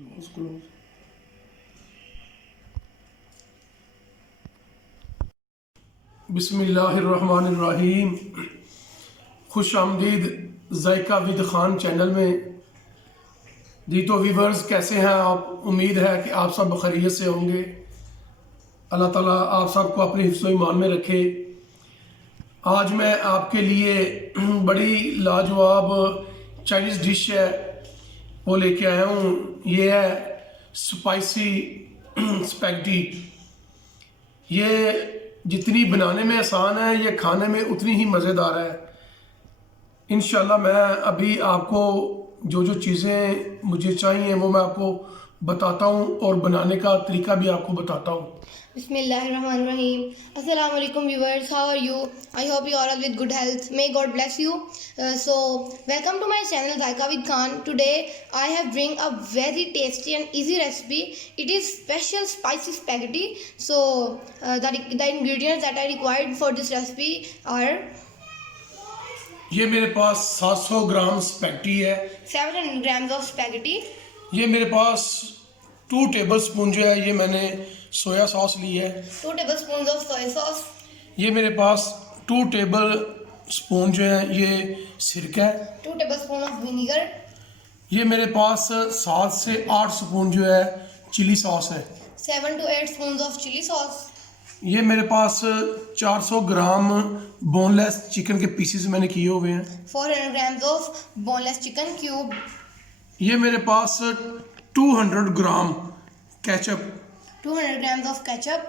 उसको बिस्मिल्लाहिर्रहमानिर्रहीम। खुश आमदीद जायका विद खान चैनल में। जी तो व्यूवर्स, कैसे हैं आप? उम्मीद है कि आप सब खैरियत से होंगे। अल्लाह ताला आप सबको अपने हिफ्ज़ व ईमान में रखे। आज मैं आपके लिए बड़ी लाजवाब चाइनीज़ डिश है वो लेके आया हूँ। ये है स्पाइसी स्पैगेटी। ये जितनी बनाने में आसान है, ये खाने में उतनी ही मज़ेदार है। इंशाल्लाह मैं अभी आपको जो जो चीज़ें मुझे चाहिए वो मैं आपको बताता हूँ और बनाने का तरीका भी आपको बताता हूँ। Bismillahirrahmanirrahim. Assalamu alaikum viewers. How are you? I hope you are all with good health. May God bless you. Welcome to my channel Zaika with Khan. Today I have bring a very tasty and easy recipe. It is special spicy spaghetti. The ingredients that I required for this recipe are ये मेरे पास 700 ग्राम spaghetti है। 700 grams of spaghetti. ये मेरे पास 2 table spoon जो है ये मैंने soya sauce ली है। 2 tablespoons of soy sauce. ये मेरे पास 2 टेबल स्पून जो है ये सिरका है। 2 tablespoons of vinegar. ये मेरे पास 7 से 8 स्पून जो है चिली सॉस है। 7 to 8 spoons of chili sauce. ये मेरे पास 400 ग्राम बोनलेस चिकन के पीसेस मैंने किए हुए हैं। 400 grams of boneless chicken cube. ये मेरे पास 200 ग्राम केचप। 200 grams of ketchup.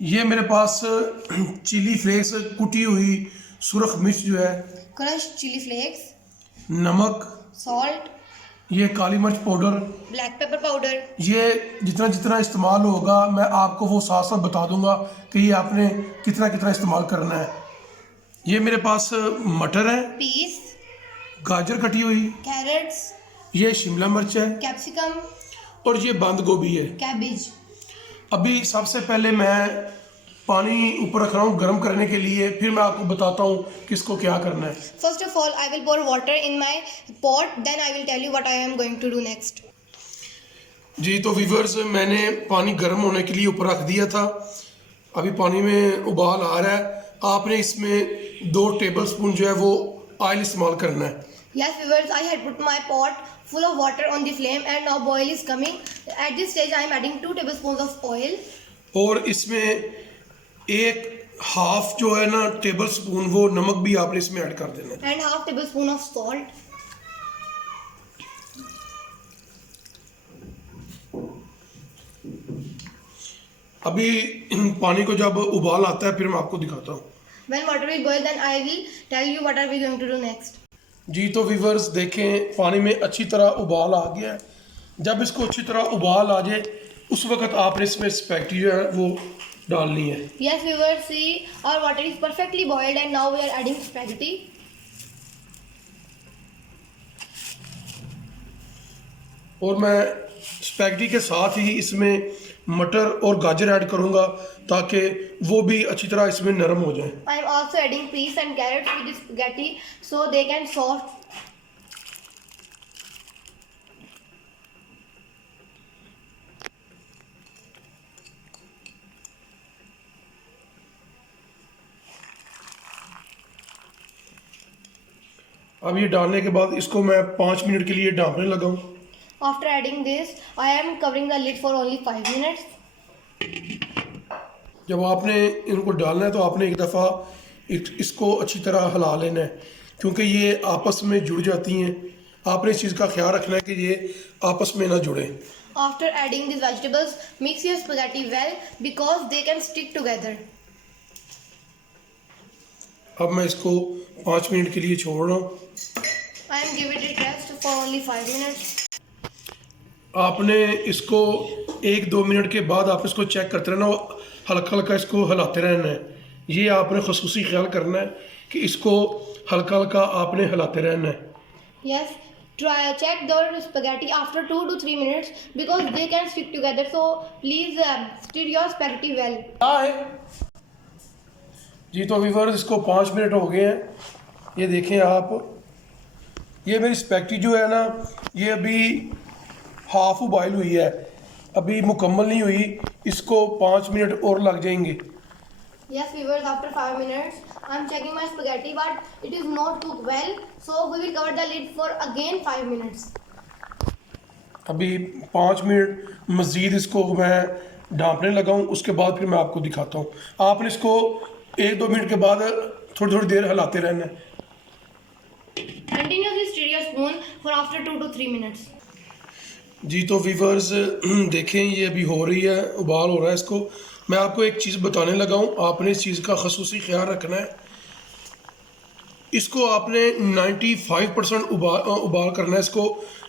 ये मेरे पास चिली फ्लेक्स कुटी हुई सुरख मिर्च जो है। Crushed chili flakes. नमक। Salt. ये काली मिर्च पाउडर। Black pepper powder. ये जितना जितना इस्तेमाल होगा मैं आपको वो साथ साथ बता दूंगा कि ये आपने कितना कितना इस्तेमाल करना है। ये मेरे पास मटर है। Peas. गाजर कटी हुई। Carrots. ये शिमला मिर्च है Capsicum. और ये बंद गोभी है। Cabbage. अभी सबसे पहले मैं पानी ऊपर रख रहा हूँ गर्म करने के लिए, फिर मैं आपको बताता हूँ किसको क्या करना है। First of all, I will pour water in my pot. Then I will tell you what I am going to do next. जी तो व्यूवर्स, मैंने पानी गर्म होने के लिए ऊपर रख दिया था। अभी पानी में उबाल आ रहा है। आपने इसमें 2 टेबल स्पून जो है वो ऑयल इस्तेमाल करना है। Yes, viewers, I had put my pot full of water on the flame and now boil is coming. At this stage, I am adding 2 tablespoons of oil. और इसमें एक हाफ जो है ना टेबल स्पून वो नमक भी आपने इसमें ऐड कर देना है। And half tablespoon of salt. अभी पानी को जब उबाल आता है फिर मैं आपको दिखाता हूँ। When water will boil, then I will tell you what are we going to do next. जी तो व्यूवर्स देखें, पानी में अच्छी तरह उबाल आ गया है। जब इसको अच्छी तरह उबाल आ जाए उस वक्त आपने इसमें स्पैगेटी जो है वो डालनी है। Yes, viewers, see our water is perfectly boiled and now we are adding spaghetti. और मैं स्पैगेटी के साथ ही इसमें मटर और गाजर ऐड करूँगा ताकि वो भी अच्छी तरह इसमें नरम हो जाए। I am also adding peas and carrots to this spaghetti so they can soft. अब ये डालने के बाद इसको मैं 5 मिनट के लिए ढाँपने लगा हूँ। After adding this, I am covering the lid for only 5 minutes. जब आपने इनको डालना है तो आपने एक दफ़ा इसको अच्छी तरह हिला लेना है क्योंकि ये आपस में जुड़ जाती हैं। आपने इस चीज़ का ख्याल रखना है कि ये आपस में ना जुड़ें। After adding these vegetables, mix your spaghetti well because they can stick together. अब मैं इसको 5 मिनट के लिए छोड़ रहा हूँ। I am giving it rest for only 5 minutes. आपने इसको 1-2 मिनट के बाद आप इसको चेक करते रहना, हल्का हल्का इसको हिलाते रहना है। ये आपने खसूसी ख्याल करना है कि इसको हल्का हल्का आपने हिलाते रहना है। Yes, check the spaghetti after 2 to 3 minutes because they can stick together. So please stir your spaghetti well. जी तो व्यूअर्स, इसको 5 मिनट हो गए हैं। ये देखें आप, ये मेरी स्पैगेटी जो है ना ये अभी हाफ बॉयल हुई है, अभी मुकम्मल नहीं हुई, इसको 5 मिनट और लग जाएंगे। Yes, viewers, after 5 minutes, I'm checking my spaghetti, but it is not cooked well. So we will cover the lid for again 5 minutes. अभी 5 मिनट मज़ीद इसको मैं ढाँपने लगा हूँ, उसके बाद फिर मैं आपको दिखाता हूँ। आपने इसको 1-2 मिनट के बाद थोड़ी थोड़ी देर हिलाते रहना है। Continuously stir your spoon for after 2 to 3 minutes. जी तो वीवर्स देखें, ये अभी हो रही है, उबाल हो रहा है। इसको मैं आपको एक चीज़ बताने लगा हूँ, आपने इस चीज़ का ख़ुसूसी ख्याल रखना है। इसको आपने 95% उबाल करना है इसको,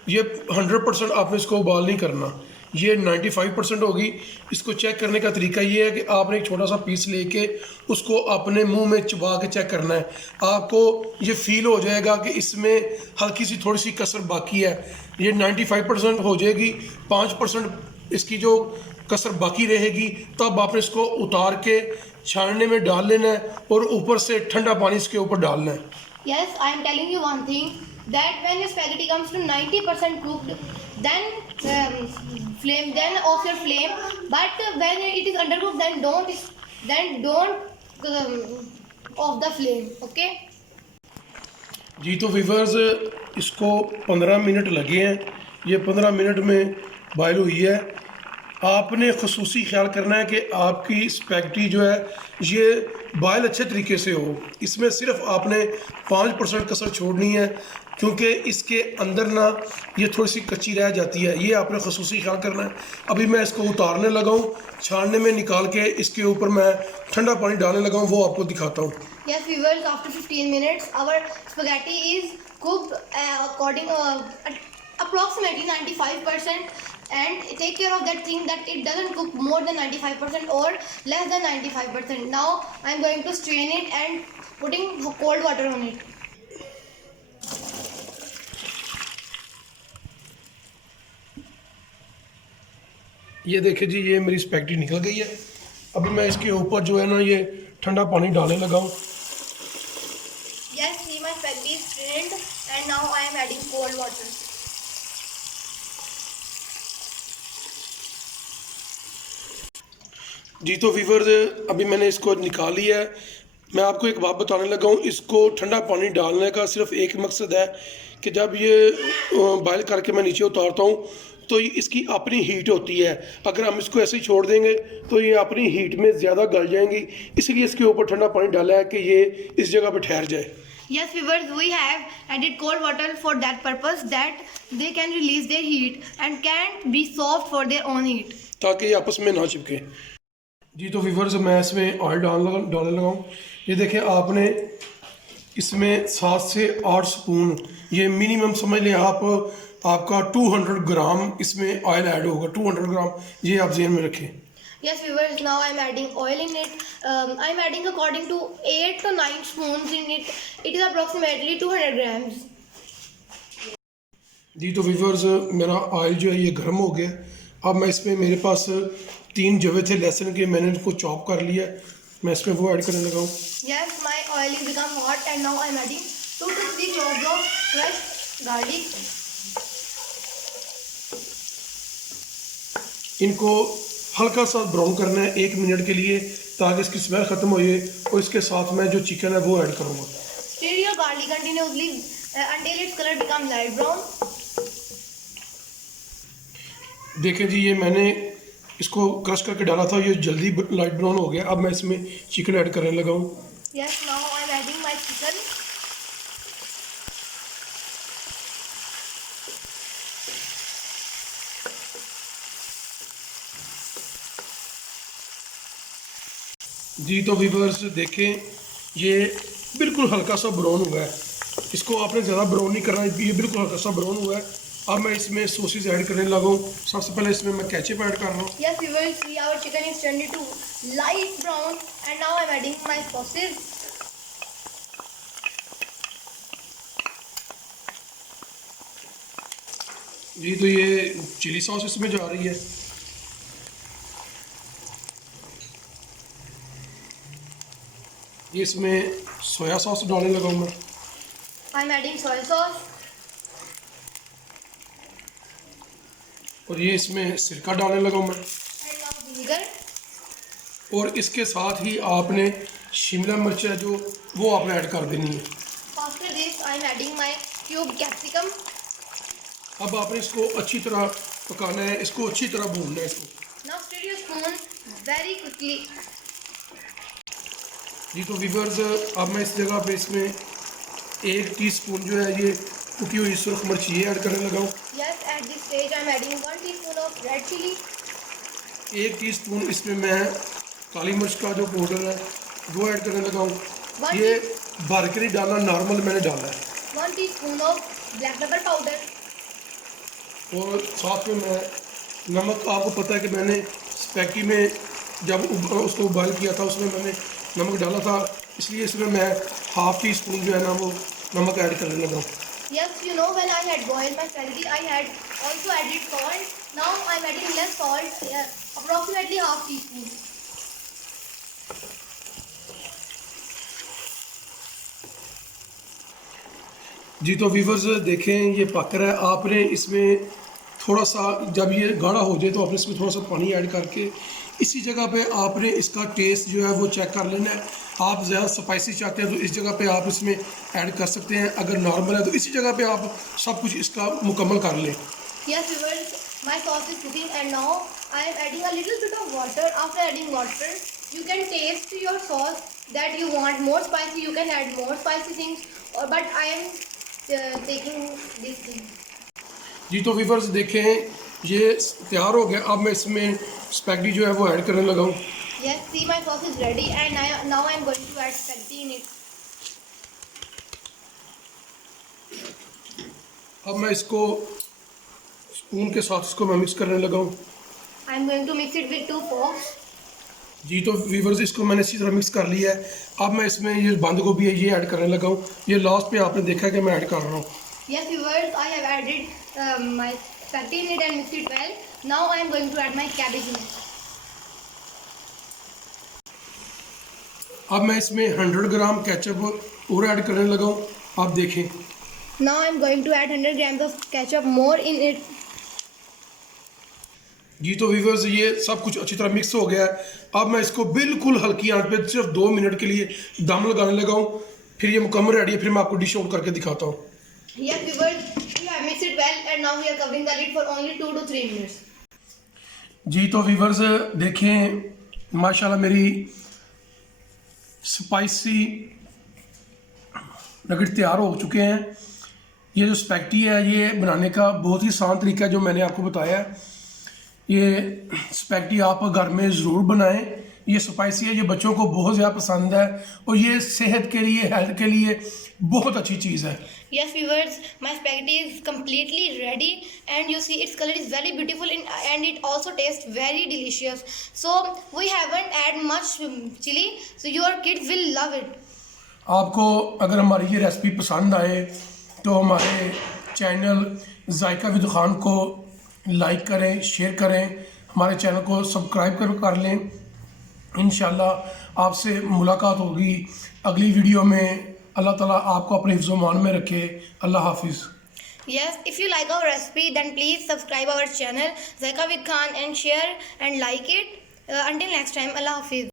ये 100% आपने इसको उबाल नहीं करना, ये 95% होगी। इसको चेक करने का तरीका ये है कि आपने एक छोटा सा पीस लेके उसको अपने मुंह में चबा के चेक करना है। आपको ये फील हो जाएगा कि इसमें हल्की सी थोड़ी सी कसर बाकी है। ये 95% हो जाएगी, 5% इसकी जो कसर बाकी रहेगी, तब आपने इसको उतार के छानने में डाल लेना है और ऊपर से ठंडा पानी इसके ऊपर डालना है। Yes, I am telling you one thing, that when your spaghetti comes to 90% cooked, then then off your flame. But when it is undercooked, then don't off the flame. Okay? जी तो वीवर्स इसको 15 minute लगे हैं, ये 15 minute में boil हुई है। आपने ख़ुसूसी ख्याल करना है कि आपकी स्पैगेटी जो है ये बॉयल अच्छे तरीके से हो। इसमें सिर्फ आपने 5% कसर छोड़नी है, क्योंकि इसके अंदर ना ये थोड़ी सी कच्ची रह जाती है, ये आपने ख़ुसूसी ख्याल करना है। अभी मैं इसको उतारने लगा हूँ, छानने में निकाल के इसके ऊपर मैं ठंडा पानी डालने लगा हूँ, वो आपको दिखाता हूँ। Yes, viewers, after 15 minutes, our spaghetti is cooked approximately 95%. And take care of that thing that it doesn't cook more than 95% or less than 95%. Now I'm going to strain it and putting cold water on it. ये देखिए जी, ये मेरी spaghetti निकल गई है। अभी मैं इसके ऊपर जो है ना ये ठंडा पानी डालने लगा हूँ। Yes, see, my spaghetti is strained and now I am adding cold water. जी तो वीवर्स अभी मैंने इसको निकाल लिया है। मैं आपको एक बात बताने लगा हूँ, इसको ठंडा पानी डालने का सिर्फ एक मकसद है कि जब ये बॉयल करके मैं नीचे उतारता हूँ तो इसकी अपनी हीट होती है। अगर हम इसको ऐसे ही छोड़ देंगे तो ये अपनी हीट में ज़्यादा गल जाएंगी, इसलिए इसके ऊपर ठंडा पानी डाला है कि ये इस जगह पर ठहर जाए। Yes, viewers, we have added cold water for that purpose, that they can release their heat and can be soft for their own heat. ताकि ये आपस में ना चिपके। जी तो वीवर्स मैं इसमें ऑयल डालने लगा हूँ। ये देखें, आपने इसमें 7 से 8 स्पून, ये मिनिमम समझ लें आप, आपका 200 ग्राम इसमें ऑयल ऐड होगा। 200 ग्राम, ये आप ज़हन में रखें। Yes, viewers, now I'm adding oil in it. I'm adding according to 8 to 9 spoons in it. It is approximately 200 grams. जी तो वीवर्स मेरा ऑयल जो है ये गर्म हो गया। अब मैं इसमें, मेरे पास 3 जवे थे लहसुन के, मैंने इनको चॉप कर लिया, मैं इसमें वो ऐड करने लगा हूँ। Yes, my oil is become hot and now I'm adding 2 to 3 cloves of crushed garlic. इनको हल्का सा ब्राउन करना है 1 मिनट के लिए, ताकि इसकी स्मेल ख़त्म हो जाए, और इसके साथ मैं जो चिकन है वो ऐड करूँगा। Stir your garlic continuously until its color becomes light brown. देखें जी, ये मैंने इसको क्रश करके डाला था, ये जल्दी लाइट ब्राउन हो गया। अब मैं इसमें चिकन ऐड करने लगा हूँ। Yes, now I'm adding my chicken. जी तो व्यूअर्स देखें, ये बिल्कुल हल्का सा ब्राउन हुआ है, इसको आपने ज़्यादा ब्राउन नहीं करना, ये बिल्कुल हल्का सा ब्राउन हुआ है। अब मैं इसमें सॉसेज ऐड करने लगा हूँ। सबसे पहले इसमें मैं केचप ऐड कर रहा हूँ। Yes, we will see our chicken is turned into light brown and now I'm adding my sauces. जी तो ये चिली सॉस इसमें जा रही है। ये इसमें सोया सॉस डालने लगा हूँ मैं। I'm adding soy sauce. और ये इसमें सिरका डालने लगा हूँ मैं। And now vinegar. और इसके साथ ही आपने शिमला मिर्च है जो वो आपने ऐड कर देनी है। After this, I am adding my cubed capsicum. अब आपने इसको अच्छी तरह पकाना है, इसको अच्छी तरह भूनना है इसको। Now stir your spoon very quickly. जी तो व्यूअर्स, अब मैं इस जगह पे इसमें 1 टीस्पून जो है ये कुटी हुई सुरख मिर्च ये ऐड करने लगा हूँ। Yes, at this stage I am adding 1 teaspoon of red chili. 1 teaspoon इसमें मैं काली मिर्च का जो पाउडर है वो ऐड करने लगा हूँ। ये भर के नहीं डालना, नॉर्मल मैंने डाला है। 1 teaspoon of black pepper powder. और साथ में मैं नमक, आपको पता है कि मैंने स्पैगेटी में जब उसको बॉयल किया था उसमें मैंने नमक डाला था, इसलिए इसमें मैं 1/2 टीस्पून जो है ना वो नमक ऐड करने लगा हूँ। Yes, you know when I had boiled my spaghetti, I had also added salt. Now I am adding less salt, approximately 1/2 teaspoon. जी तो व्यूवर्स देखें ये पक रहा है। आपने इसमें थोड़ा सा, जब ये गाढ़ा हो जाए तो आपने इसमें थोड़ा सा पानी ऐड करके इसी जगह पे आपने इसका टेस्ट जो है वो चेक कर लेना है। आप ज़्यादा स्पाइसी चाहते हैं तो इस जगह पे आप इसमें ऐड कर सकते हैं, अगर नॉर्मल है तो इसी जगह पे आप सब कुछ इसका मुकम्मल कर लें। Yes, viewers, my sauce is cooking and now I am adding a little bit of water. After adding water, you can taste your sauce that you want more spicy. You can add more spicy things, but I am taking this thing. जी तो viewers देखें ये तैयार हो गया। अब मैं इसमें spaghetti जो है वो ऐड करने लगा हूँ। Yes, see my sauce is ready and now I am going to add spaghetti in it. अब मैं इसको स्पून के साथ इसको मैं मिक्स करने लगा हूँ। I am going to mix it with 2 forks. जी तो व्यूवर्स इसको मैंने इसी तरह मिक्स कर लिया है। अब मैं इसमें ये बंद गोभी है ये ऐड करने लगा हूँ। ये लास्ट पे आपने देखा कि मैं ऐड कर रहा हूँ। Yes, viewers, I have added my spaghetti in it and mixed it well. Now I am going to add my cabbage in it. अब मैं इसमें 100 ग्राम केचप और ऐड करने लगा हूँ। आप देखें। Now I am going to add 100 grams of ketchup more in it. जी तो व्यूवर्स ये सब कुछ अच्छी तरह मिक्स हो गया है। अब मैं इसको बिल्कुल हल्की आंच पे सिर्फ 2 मिनट के लिए दम लगाने लगा हूँ, फिर ये मुकम्मल रेडी है, फिर मैं आपको डिश आउट करके दिखाता हूँ। Yes, viewers, we have mixed it well and now we are covering the lid for only 2 to 3 minutes. जी तो व्यूवर्स देखें माशाल्लाह मेरी स्पाइसी नगेट तैयार हो चुके हैं। ये जो स्पैगेटी है ये बनाने का बहुत ही आसान तरीका है जो मैंने आपको बताया है। ये स्पैगेटी आप घर में ज़रूर बनाएं। ये स्पाइसी है, ये बच्चों को बहुत ज़्यादा पसंद है और ये सेहत के लिए, हेल्थ के लिए बहुत अच्छी चीज़ है। Yes, viewers, my spaghetti is completely ready and you see its color is very beautiful and it also tastes very delicious. So we haven't added much chili, so your kids will love it. आपको अगर हमारी ये recipe पसंद आए तो हमारे channel JICA with Khan को like करें, शेयर करें, हमारे चैनल को सब्सक्राइब कर लें। इंशाल्लाह आपसे मुलाकात होगी अगली वीडियो में। अल्लाह ताला आपको अपने हिफ्ज़-ओ-मान में रखे। अल्लाह हाफिज़। Yes, if you like our recipe then please subscribe our channel Zaika with Khan and share and like it. Until next time, Allah Hafiz.